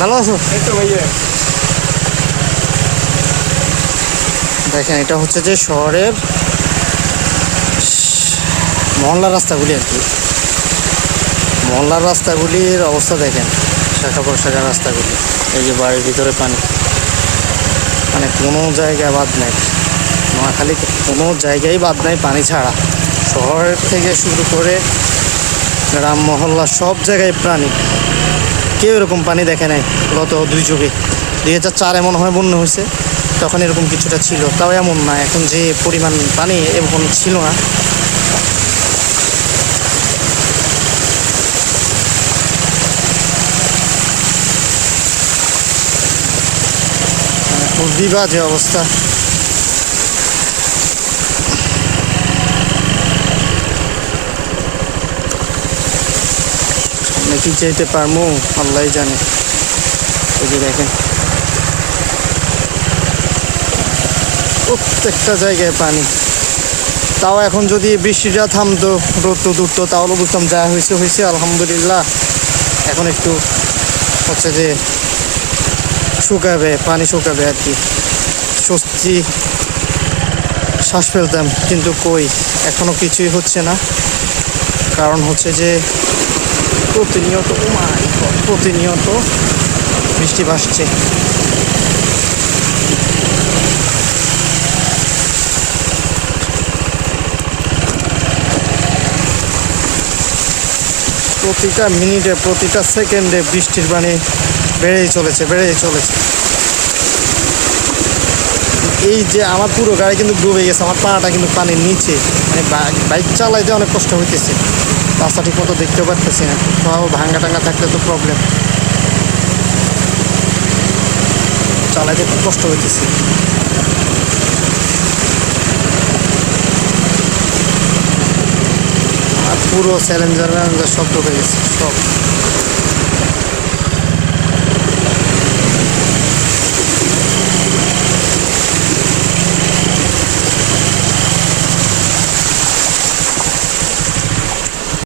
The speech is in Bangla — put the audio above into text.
ভালো আছো? দেখেন এটা হচ্ছে যে শহরের মহল্লার রাস্তাগুলি আর কি। মহল্লার রাস্তাগুলির অবস্থা দেখেন শাখা প্রশাখা রাস্তাগুলি। এই যে বাড়ির ভিতরে পানি। মানে কোনো জায়গায় বাদ নেই। নোয়াখালীতে কোনো জায়গায় বাদ নাই পানি ছাড়া। শহর থেকে শুরু করে গ্রাম মহল্লা সব জায়গায় প্রাণী। কেউ এরকম পানি দেখে নাই গত দুই যুগে। দুই হাজার চার এমন হয় বন্যা হয়েছে, তখন এরকম কিছুটা ছিল, তাও এমন না, এখন যে পরিমাণ পানি এমন ছিল না। মানে বাজে অবস্থা। যেতে পারব আল্লাহ জানে। যে দেখেন। প্রত্যেকটা জায়গায় পানি। তাও এখন যদি বৃষ্টিটা থামতো, রোদ তো উঠতো, তাহলে বুঝতাম যা হয়েছে হয়েছে, আলহামদুলিল্লাহ। এখন একটু হচ্ছে যে শুকাবে, পানি শুকাবে আর কি। স্বস্তি শ্বাস ফেলতাম, কিন্তু কই? এখনও কিছুই হচ্ছে না। কারণ হচ্ছে যে প্রতিনিয়ত প্রতিনিয়ত বৃষ্টি ভাসছে প্রতিটা মিনিটে প্রতিটা সেকেন্ডে বৃষ্টির পানি বেড়েই চলেছে বেড়েই চলেছে এই যে আমার পুরো গাড়ি কিন্তু ডুবে গেছে আমার পাটা কিন্তু পানির নিচে মানে বাইক চালাইতে অনেক কষ্ট হইতেছে রাস্তা ঠিক মতো দেখতেও পারতেছি না। কোথাও ভাঙ্গা টাঙ্গা থাকলে তো প্রবলেম চালাইতে খুব কষ্ট হইতেছে। আর পুরো চ্যালেঞ্জার সব ডুবে গেছে, সব।